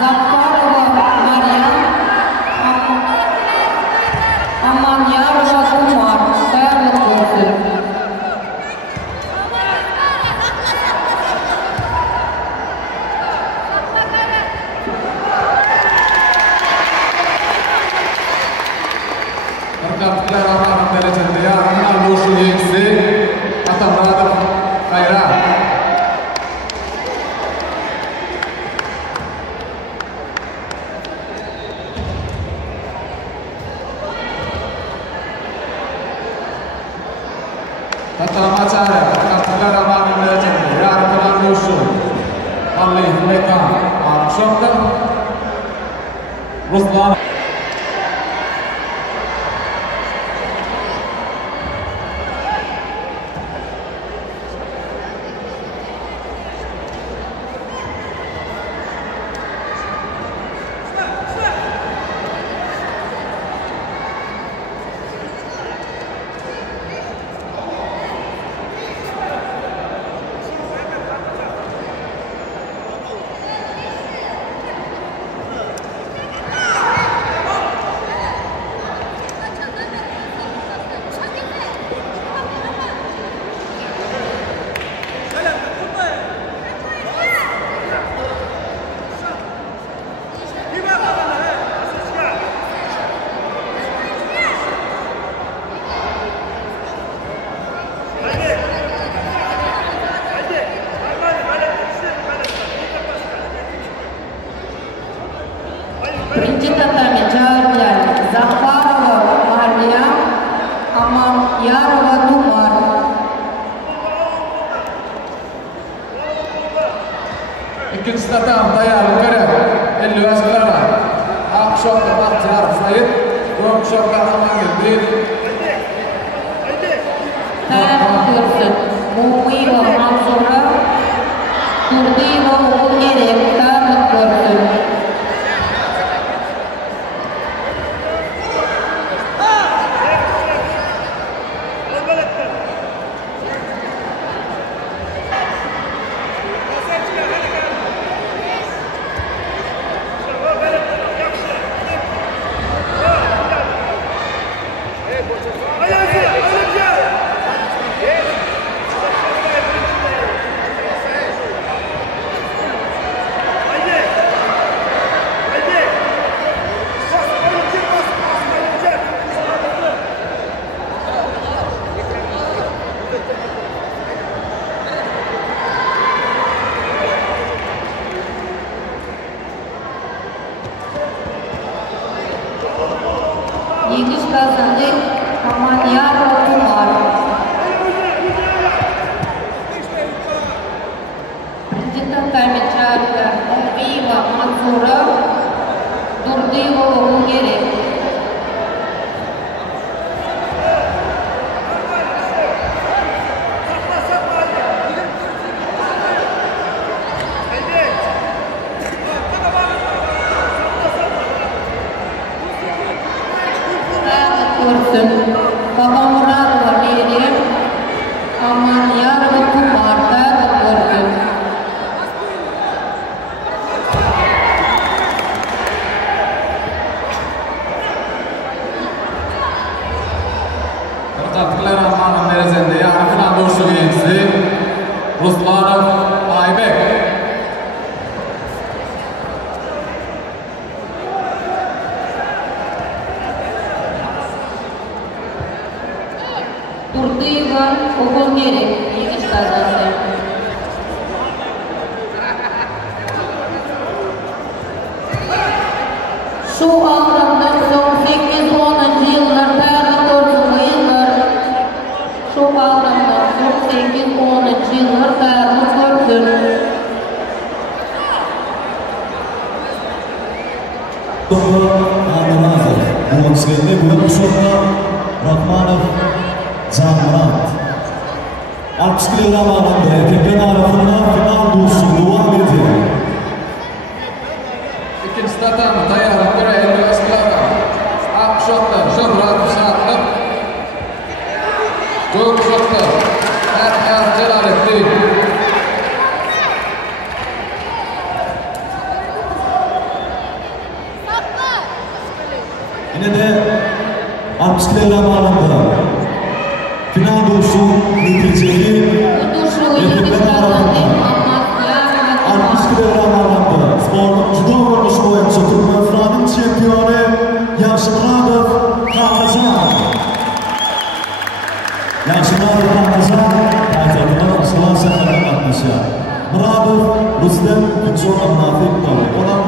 Zafarova Mariya, Amanyarova Umar, tayyorlik ko'rsin. Kartlar aman derecede ya aman boşu yekse atamradım hayra. Tatamacara kartlar aman derecede ya aman boşu. Allah mereka akşamda Ruslan Birinchi tatami javoblar Zafarova Mariya, Amanyarova Umar. İkinci tatam tayyorlik kerak. 50 yoshlarda Akşamda Baxtiyor Said, Ro'mshobda Amangirdin. Tayyorlik ko'rsin. Mo'minova Manzura, Turdiyeva O'g'ilgerek, tayyorlik ko'rsin. Yengish kazandı Amanyarova Umar. Birinchi tatami javoblar Mo'minova Manzura, Turdiyeva O'g'ilgerek. Babamuratova Liliya, Amanyarova Umar, tayyorlik ko'rsin. Kartlar aman derecede ya aman boşu yekse Ruslanov Aybek. Turdiyeva O'g'ilgerek, yengish kazandı. Shu oldinda 98-10 yillar tayyorlik ko'rsin o'yinlar. Shu oldinda 98-10 yillar tayyorlik ko'rsin. Anamazov, Moskvada bo'lib shunda Rahmanov Jamrat. Alkışlar amanında erkekler arasında final duşluğu devam ediyor. İkinci tatam tayyorlik kerak. 50 yoshlarda Akşamda Shuhrat Sa'dov, Ro'mshobda Father Jaloliddin. Yine de 60 kilogram ağırlığında final duruşu neticeli erkekler arasında 60 kilogram ağırlığında sporun judo vuruşu boyunca Türkmenistan'ın şampiyonu Yaşımradov Ramazan. Yaşımradov Ramazan paytaxtida Aslan safarda qatnashadi. Muradov Rustam Kunsoy Ahmadov